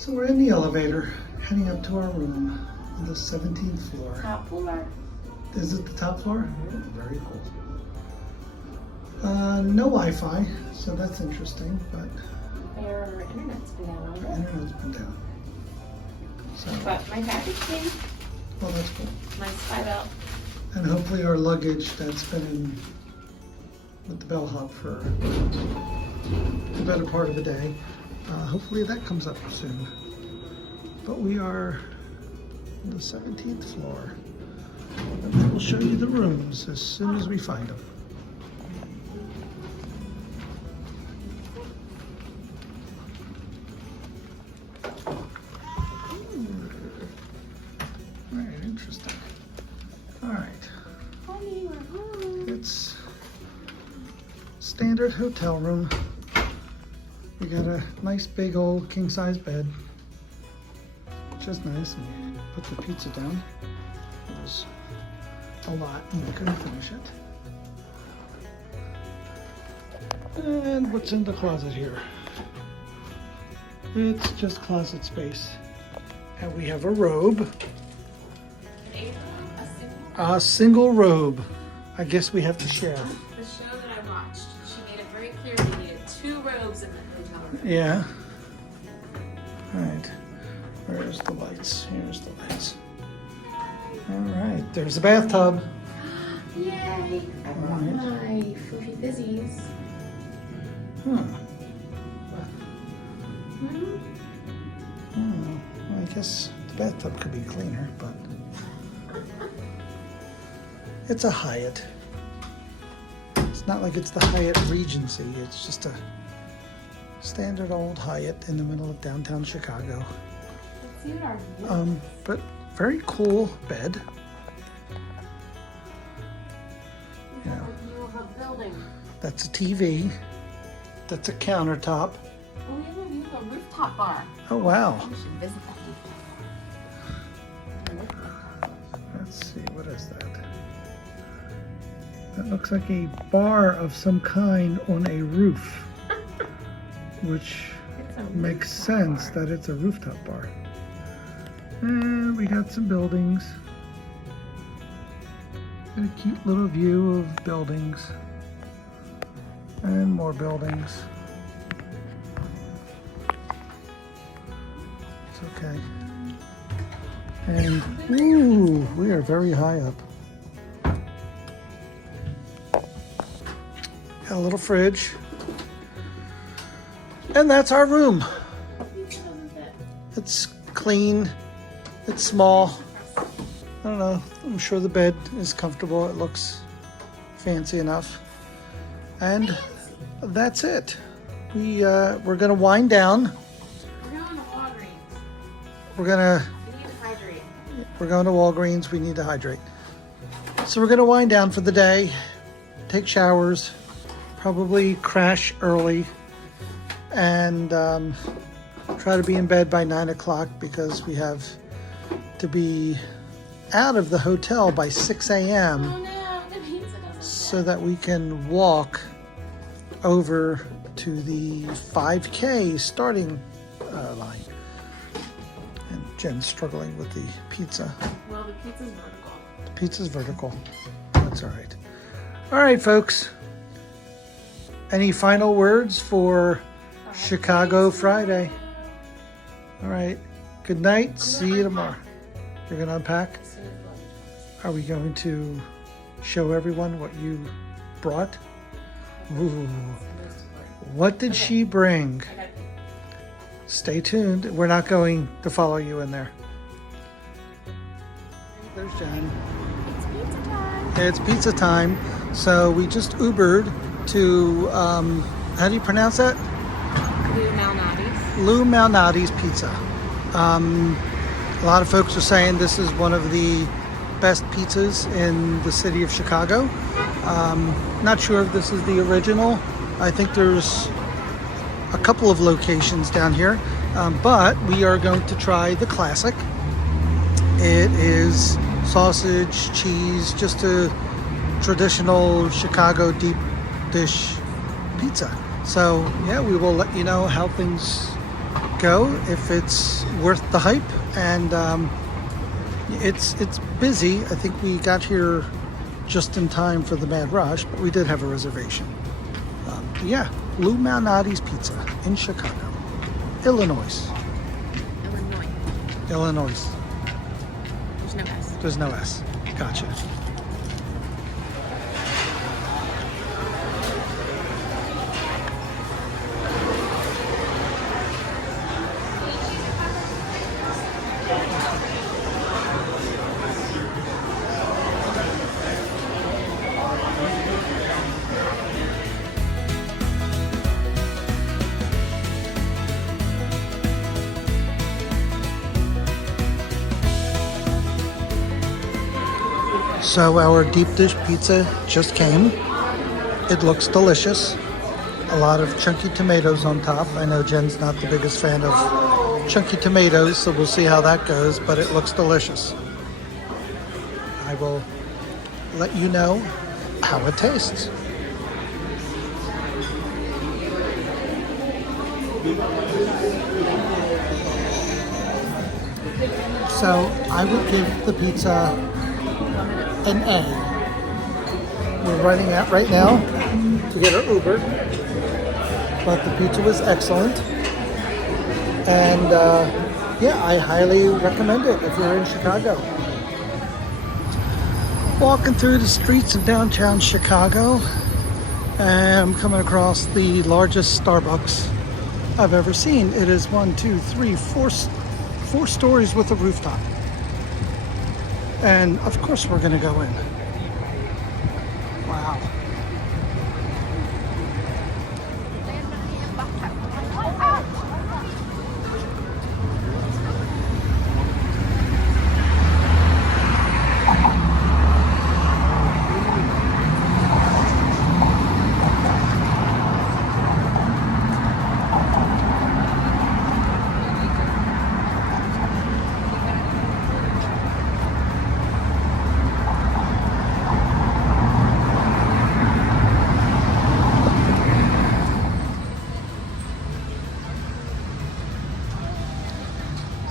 So we're in the elevator, heading up to our room on the 17th floor. Top floor. Is it the top floor? Very cool. No Wi-Fi, so that's interesting, but Their internet's been down all our day. internet's been down. So, But my package came. well, that's cool. My spy belt. And hopefully our luggage that's been in with the bellhop for the better part of the day, hopefully that comes up soon. But we are on the 17th floor. And then we'll show you the rooms as soon as we find them. Very interesting. All right. Honey, we're home. It's standard hotel room. We got a nice big old king size bed, which is nice. And you put the pizza down. It was a lot and we couldn't finish it. And what's in the closet here? It's just closet space. And we have a robe. A single robe. I guess we have to share. The show that I watched, she made it very clear we needed 2 robes in the hotel room. Yeah. All right. Where's the lights? Here's the lights. All right. There's the bathtub. Yay! I brought Alright. my Foofy Fizzies. Huh. Hmm? Well, I guess the bathtub could be cleaner, but it's a Hyatt. It's not like it's the Hyatt Regency. It's just a standard old Hyatt in the middle of downtown Chicago. Let's see what our view But very cool bed. We have a view of a building. That's a TV. That's a countertop. Oh, we have a view of a rooftop bar. Oh, wow. We should visit that rooftop bar. Let's see, what is that? That looks like a bar of some kind on a roof, which It's a makes rooftop sense bar. that it's a rooftop bar. And we got some buildings. Got a cute little view of buildings. And more buildings. It's okay. And, ooh, we are very high up. Got a little fridge. And that's our room. Pizza doesn't fit. It's clean. It's small. I don't know. I'm sure the bed is comfortable. It looks fancy enough. And that's it. We're gonna wind down. We're going to Walgreens. We're gonna We need to hydrate. We're going to Walgreens. We need to hydrate. So we're going to wind down for the day, take showers, probably crash early, and try to be in bed by 9 o'clock because we have to be out of the hotel by 6 a.m. Oh no, the pizza doesn't so that we can walk over to the 5K starting line. And Jen's struggling with the pizza. fit. Well, the pizza's vertical. The pizza's vertical. That's all right. All right, folks. Any final words for Chicago Friday? All right. Good night. See you tomorrow. You're going to unpack? As soon as the luggage Are we going to show everyone what you brought? Ooh. comes. Most important. What did she bring? I gotta pee. Stay tuned. We're not going to follow you in there. There's Jen. It's pizza time. It's pizza time. So we just Ubered to, how do you pronounce that? Lou Malnati's. Lou Malnati's Pizza. A lot of folks are saying this is one of the best pizzas in the city of Chicago. Not sure if this is the original. I think there's a couple of locations down here, but we are going to try the classic. It is sausage, cheese, just a traditional Chicago deep dish pizza. So yeah, we will let you know how things go if it's worth the hype. And it's busy. I think we got here just in time for the mad rush, but we did have a reservation. Yeah, Lou Malnati's Pizza in Chicago, Illinois. Illinois. There's no S. There's no S. Gotcha. So our deep dish pizza just came. It looks delicious. A lot of chunky tomatoes on top. I know Jen's not the biggest fan of chunky tomatoes, so we'll see how that goes, but it looks delicious. I will let you know how it tastes. So I would give the pizza an A. We're running out right now to get our Uber, but the pizza was excellent, and yeah, I highly recommend it if you're in Chicago. Walking through the streets of downtown Chicago, and I'm coming across the largest Starbucks I've ever seen. It is 4 stories with a rooftop. And of course we're gonna go in. Wow.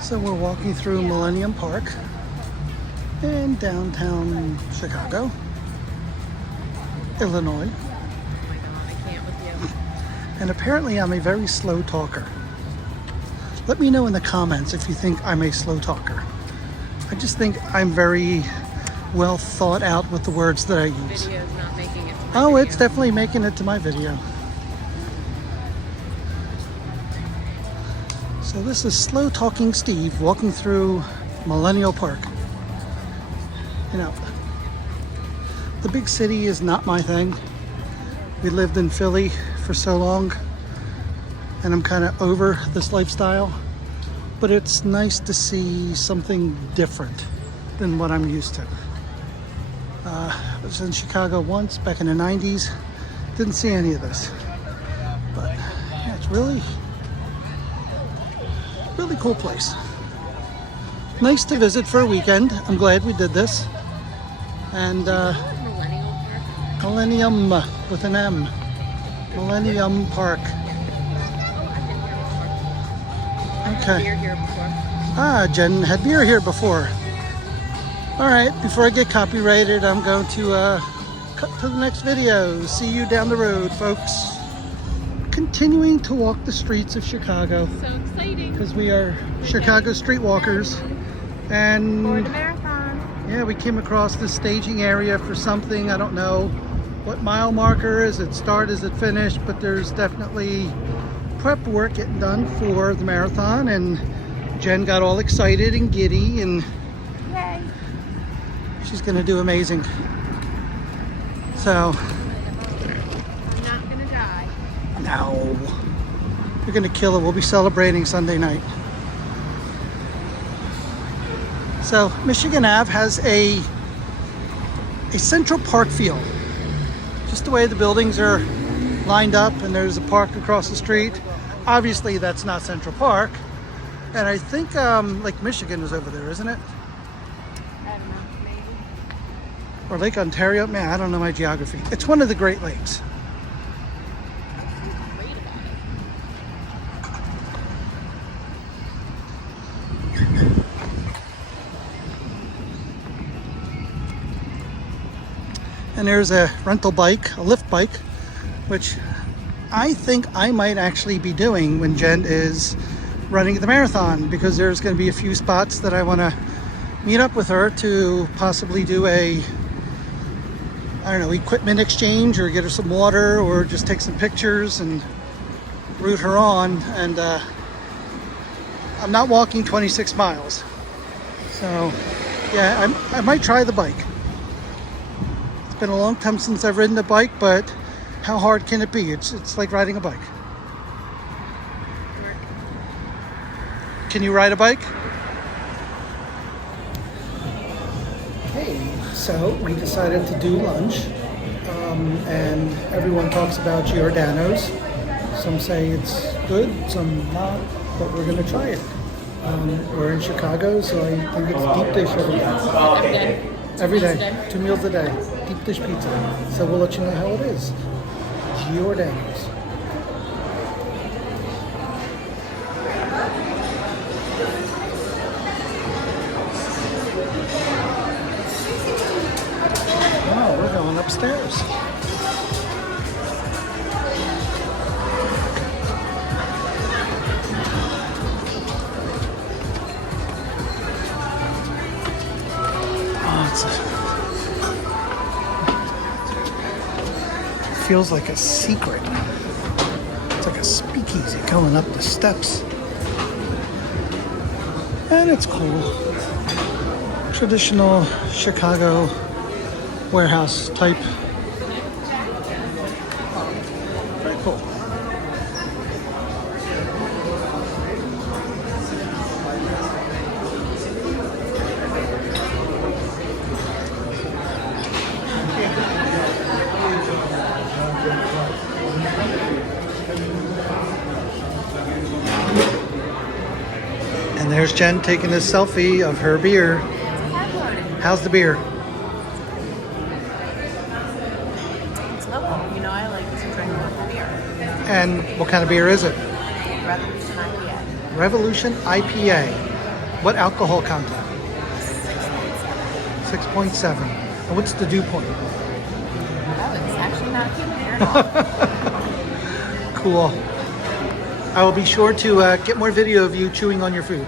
So we're walking through Millennium Park in downtown Chicago, Illinois. Oh my god, I can't with you. And apparently I'm a very slow talker. Let me know in the comments if you think I'm a slow talker. I just think I'm very well thought out with the words that I use. Video's not making it to my Oh, video. it's definitely making it to my video. So this is Slow Talking Steve walking through Millennium Park. You know, the big city is not my thing. We lived in Philly for so long, and I'm kind of over this lifestyle. But it's nice to see something different than what I'm used to. I was in Chicago once back in the 90s. Didn't see any of this. But yeah, it's really cool place. Nice to visit for a weekend. I'm glad we did this. And Millennial Park. Millennium with an M. Millennium Park. Okay. Beer here before. Ah, Jen had beer here before. All right, before I get copyrighted, I'm going to cut to the next video. See you down the road, folks. Continuing to walk the streets of Chicago So exciting. because we are Chicago streetwalkers. For And the marathon. yeah, we came across this staging area for something. I don't know what mile marker is it start, is it finish, but there's definitely prep work getting done for the marathon, and Jen got all excited and giddy, and Yay. she's gonna do amazing. So, I'm not gonna die. no, you're gonna kill it. We'll be celebrating Sunday night. So, Michigan Ave has a Central Park feel. Just the way the buildings are lined up, and there's a park across the street. Obviously, that's not Central Park. And I think Lake Michigan is over there, isn't it? I don't know, maybe. Or Lake Ontario? Man, I don't know my geography. It's one of the Great Lakes. Great about And there's a rental bike, a lift bike, which I think I might actually be doing when Jen is running the marathon, because there's going to be a few spots that I want to meet up with her to possibly do a, I don't know, equipment exchange, or get her some water, or just take some pictures and route her on. And I'm not walking 26 miles. So yeah, I might try the bike. It's been a long time since I've ridden a bike, but how hard can it be? It's like riding a bike. Can you ride a bike? Hey, so we decided to do lunch, and everyone talks about Giordano's. Some say it's good, some not, but we're gonna try it. We're in Chicago, so I think it's deep dish every day. Every day, 2 meals a day, deep dish pizza. So we'll let you know how it is. Giordano's. Wow, we're going upstairs. Feels like a secret. It's like a speakeasy going up the steps. And it's cool. Traditional Chicago warehouse type. Very cool. And there's Jen taking a selfie of her beer. How's the beer? It's local. You know, I like to drink local beer. And what kind of beer is it? Revolution IPA. Revolution IPA. What alcohol content? 6.7. And what's the dew point? Oh, it's actually not cute beer at all. Cool. I will be sure to get more video of you chewing on your food.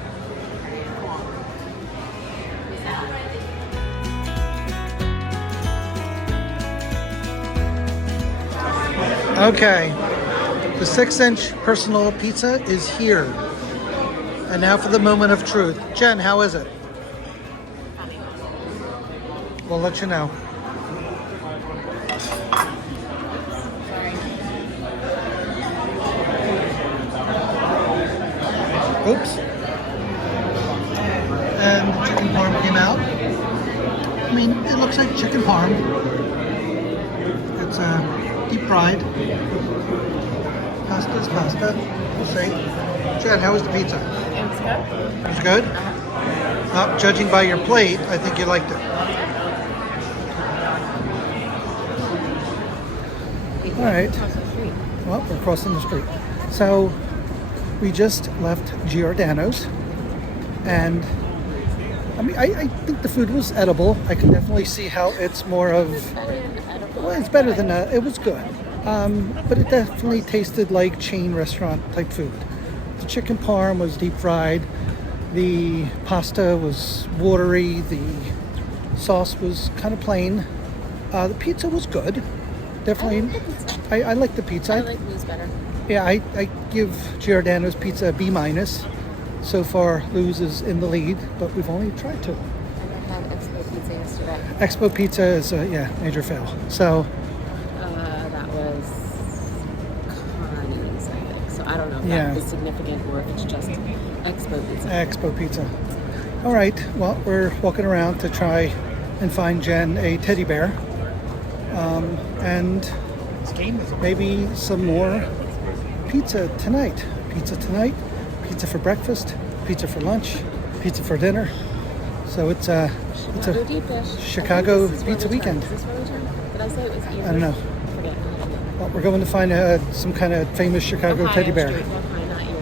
Okay, the 6-inch personal pizza is here. And now for the moment of truth. Jen, how is it? We'll let you know. Oops. And the chicken parm came out. I mean, it looks like chicken parm. It's deep fried. Pasta is pasta. We'll see. Jen, how was the pizza? It was good. It was good? Judging by your plate, I think you liked it. All right. Well, we're crossing the street. So we just left Giordano's, and I mean, I think the food was edible. I can definitely see how it's more of, well, it's better than that. It was good, but it definitely tasted like chain restaurant type food. The chicken parm was deep fried. The pasta was watery. The sauce was kind of plain. The pizza was good. Definitely, I like the pizza. I like Lou's better. Yeah, I give Giordano's pizza a B-. So far, Lou's is in the lead, but we've only tried 2. I had Expo Pizza yesterday. Expo Pizza is a major fail. So That was Connie's, I think. So I don't know if Yeah. that is significant or if it's just Expo Pizza. Expo Pizza. All right. Well, we're walking around to try and find Jen a teddy bear, and maybe some more pizza tonight. Pizza tonight. Pizza for breakfast. Pizza for lunch. Pizza for dinner. So it's a Deep dish. Chicago I think this is pizza where we turn. weekend. Is this where we turn? Did I say it was easy? I don't know. I forget. Well, we're going to find some kind of famous Chicago Ohio teddy bear. Street. Walk high, not you.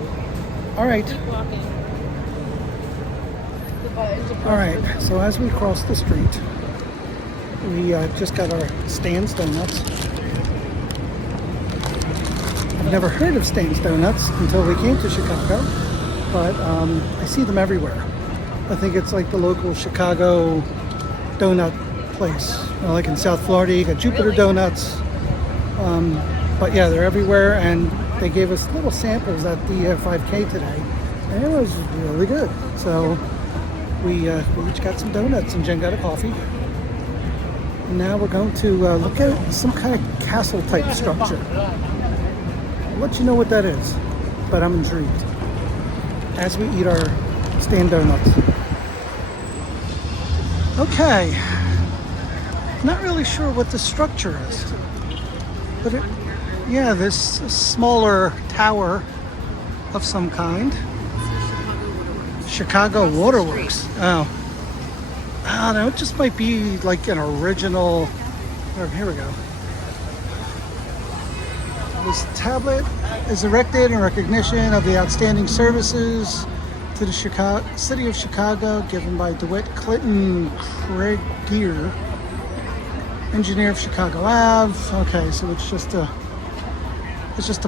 All right. Keep walking. All right. So as we cross the street, We just got our Stan's Donuts. I've never heard of Stan's Donuts until we came to Chicago, but I see them everywhere. I think it's like the local Chicago donut place. Like in South Florida, you got Jupiter Donuts. But yeah, they're everywhere, and they gave us little samples at the 5K today, and it was really good. So we each got some donuts, and Jen got a coffee. And now we're going to look at some kind of castle type structure. I'll let you know what that is, but I'm intrigued as we eat our Stan donuts. Okay, not really sure what the structure is, but yeah, this smaller tower of some kind. Chicago Waterworks. Oh, I don't know. It just might be like an original. Oh, here we go. This tablet is erected in recognition of the outstanding services to the city of Chicago given by DeWitt Clinton Craigier, engineer of Chicago Ave. Okay, so it's just a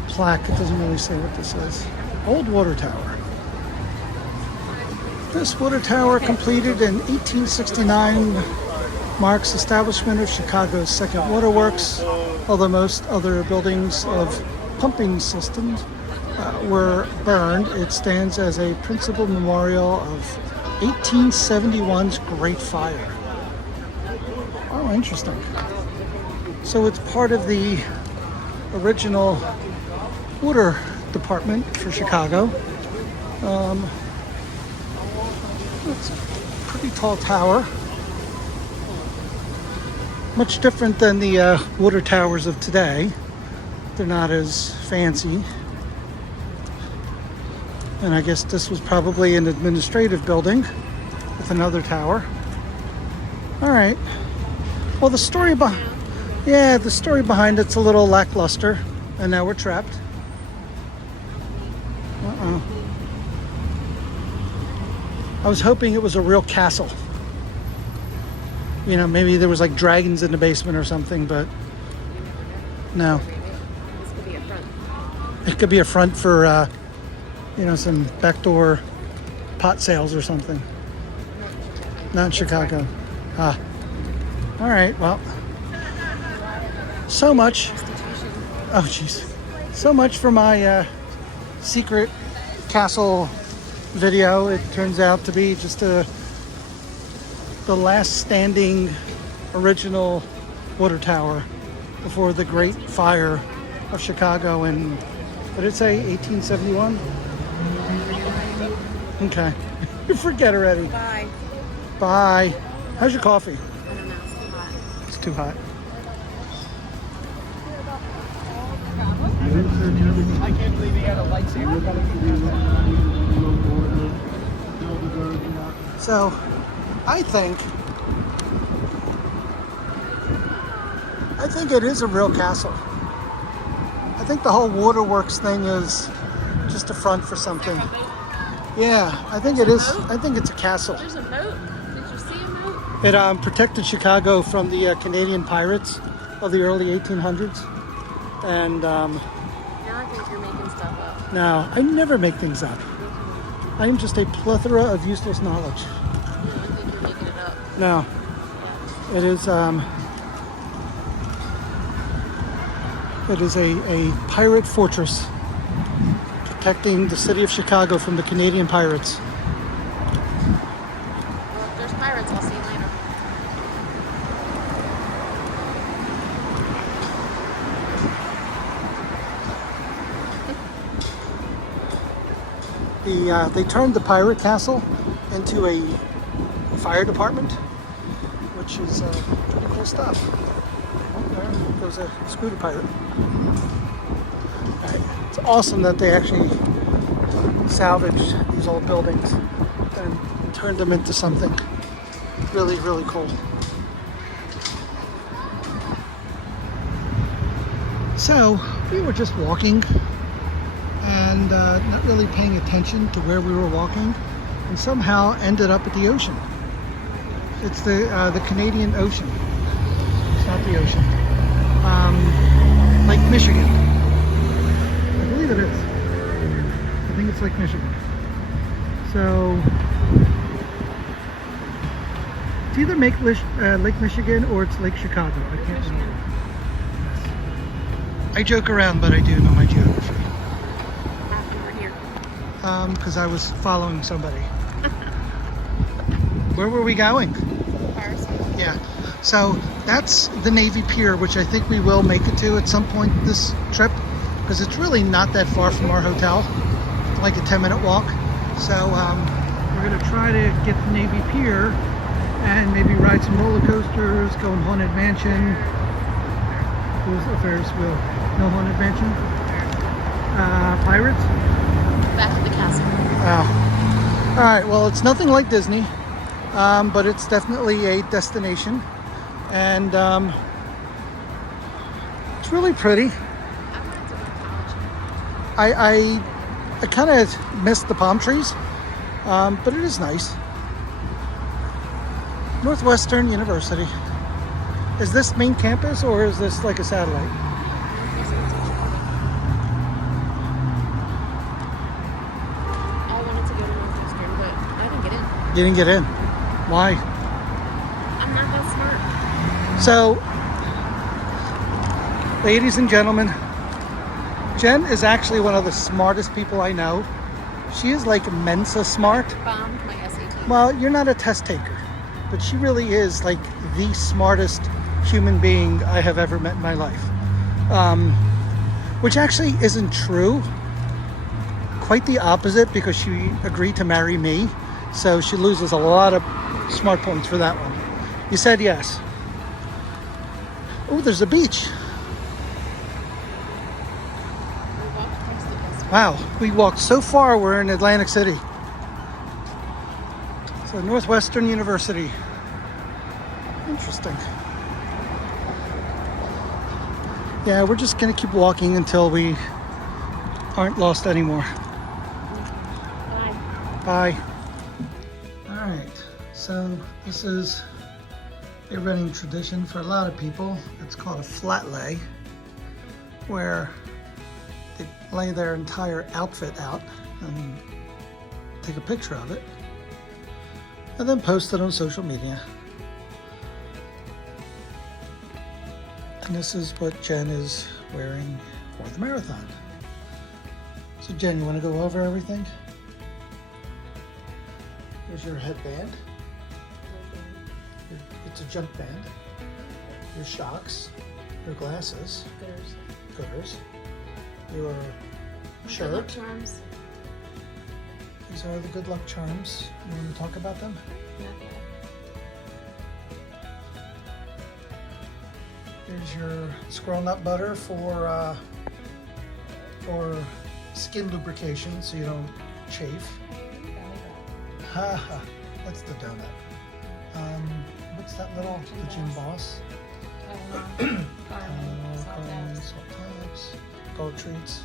plaque. It doesn't really say what this is. Old water tower. This water tower, completed in 1869, marks establishment of Chicago's second waterworks. Although most other buildings of pumping systems were burned, it stands as a principal memorial of 1871's Great Fire. Oh, interesting. So it's part of the original water department for Chicago. It's a pretty tall tower. Much different than the water towers of today. They're not as fancy. And I guess this was probably an administrative building with another tower. All right. Well, the story behind it's a little lackluster, and now we're trapped. I was hoping it was a real castle. You know, maybe there was like dragons in the basement or something, but no. This could be a front. It could be a front for, some backdoor pot sales or something. Not in Chicago. Ah. All right, well. So much. Oh, jeez. So much for my secret castle video. It turns out to be just the last standing original water tower before the Great Fire of Chicago in, what did it say, 1871? Okay. Forget already. Bye. Bye. How's your coffee? I don't know. It's too hot. It's too hot. I can't believe he had a lightsaber. So, I think it is a real castle. I think the whole waterworks thing is just a front for something. Yeah, I think it is. I think it's a castle. There's a moat. Did you see a moat? It protected Chicago from the Canadian pirates of the early 1800s. And Now I think you're making stuff up. no, I never make things up. I am just a plethora of useless knowledge. I think you're making it up. No, it is. It is a pirate fortress protecting the city of Chicago from the Canadian pirates. Well, if there's pirates, I'll see you later. They turned the pirate castle into a fire department, which is pretty cool stuff. Oh, there goes a scooter pirate. It's awesome that they actually salvaged these old buildings and turned them into something really, really cool. So we were just walking and not really paying attention to where we were walking, and somehow ended up at the ocean. It's the Canadian Ocean. not the ocean. Lake Michigan. I believe it is. I think it's Lake Michigan. So it's either Lake Michigan or it's Lake Chicago. I can't remember. I joke around, but I do know my geography. We're here. Because I was following somebody. Where were we going? Paris. Yeah. So that's the Navy Pier, which I think we will make it to at some point this trip, because it's really not that far from our hotel, like a 10-minute walk. So we're going to try to get to Navy Pier and maybe ride some roller coasters, go in Haunted Mansion. Who's a Ferris wheel? No Haunted Mansion? Pirates? Back at the castle. Wow. All right, well, it's nothing like Disney, but it's definitely a destination. And it's really pretty. I wanted to go to college. I kind of missed the palm trees, but it is nice. Northwestern University. Is this main campus or is this like a satellite? I wanted to go to Northwestern, but I didn't get in. You didn't get in. Why? I'm not that smart. So, ladies and gentlemen, Jen is actually one of the smartest people I know. She is like Mensa smart. Bombed my SAT. Well, you're not a test taker, but she really is like the smartest human being I have ever met in my life. Which actually isn't true. Quite the opposite, because she agreed to marry me. So she loses a lot of smart points for that one. You said yes. Oh, there's a beach. We walked past the bus. Wow, we walked so far, we're in Atlantic City. So Northwestern University. Interesting. Yeah, we're just gonna keep walking until we aren't lost anymore. Bye. Bye. All right, so this is a running tradition for a lot of people. It's called a flat lay, where they lay their entire outfit out and take a picture of it and then post it on social media. And this is what Jen is wearing for the marathon. So Jen, you want to go over everything? Here's your headband. It's a jump band. Your shocks, your glasses, gooders, your Good luck shirt. charms. These are the good luck charms. You want to talk about them? Not yet. Here's your squirrel nut butter for skin lubrication, so you don't chafe. Ha ha. That's the donut. What's that little? The Jim Boss. Caramel, salt Caramel, tabs. salt tabs, gold treats.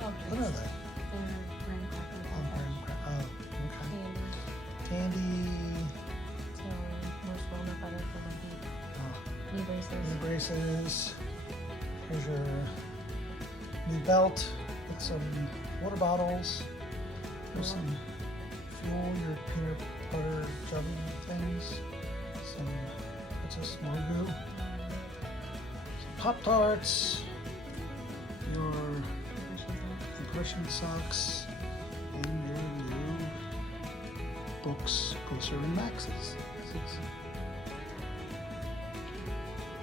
What are they? They're graham crackers. Oh, graham oh, okay. Candy. Candy. So more walnut butter for the heat. Oh, Knee braces. knee braces. Here's your new belt with some water bottles. Here's some fuel, your peanut butter jelly things. Some, what's this, Margoo? Some Pop-Tarts. Your compression socks. And your new books, Grocer and Max's.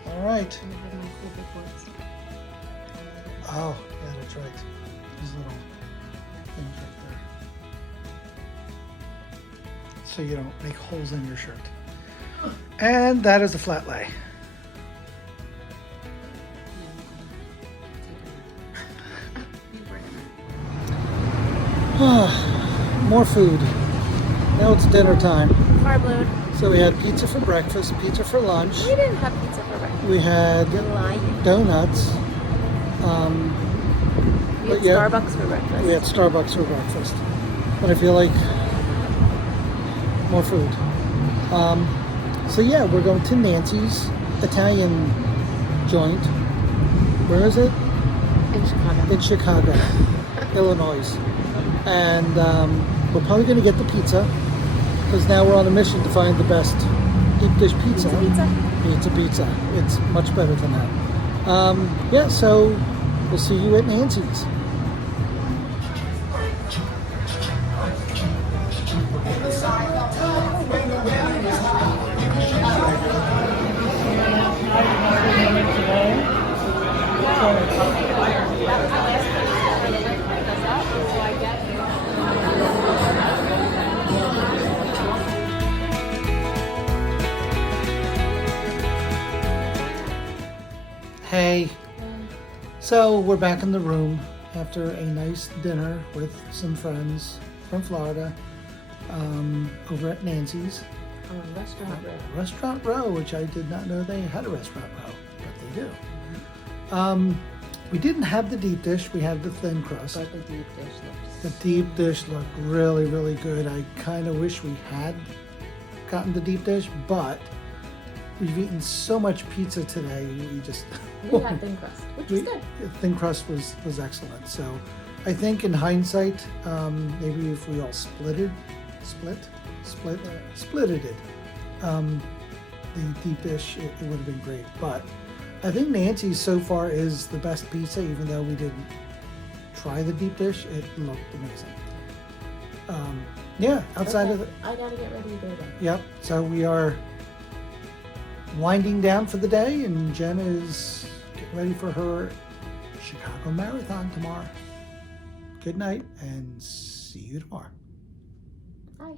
All right. And I have my cool big boards. Oh, yeah, that's right. These little things right there. So you don't make holes in your shirt. And that is the flat lay. More food. Now it's dinner time. Carb load. So we had pizza for breakfast, pizza for lunch. We didn't have pizza for breakfast. We had You're lying. donuts. We had But yeah, Starbucks for breakfast. we had Starbucks for breakfast. But I feel like more food. So yeah, we're going to Nancy's Italian joint. Where is it? In Chicago. In Chicago, Illinois. And we're probably going to get the pizza because now we're on a mission to find the best deep dish pizza. Pizza. It's much better than that. Yeah, so we'll see you at Nancy's. Hey, so we're back in the room after a nice dinner with some friends from Florida over at Nancy's Restaurant Row, which I did not know they had a Restaurant Row, but they do. We didn't have the deep dish, we had the thin crust. But the deep dish looks. The deep dish looked really, really good. I kind of wish we had gotten the deep dish, but we've eaten so much pizza today, we just... We had thin crust, which was good. Thin crust was excellent. So I think in hindsight, maybe if we all splitted it, the deep dish, it would have been great. But I think Nancy's so far is the best pizza, even though we didn't try the deep dish. It looked amazing. Yeah, outside of the... I gotta get ready to go then. Yep, so we are winding down for the day, and Jen is getting ready for her Chicago Marathon tomorrow. Good night, and see you tomorrow. Bye.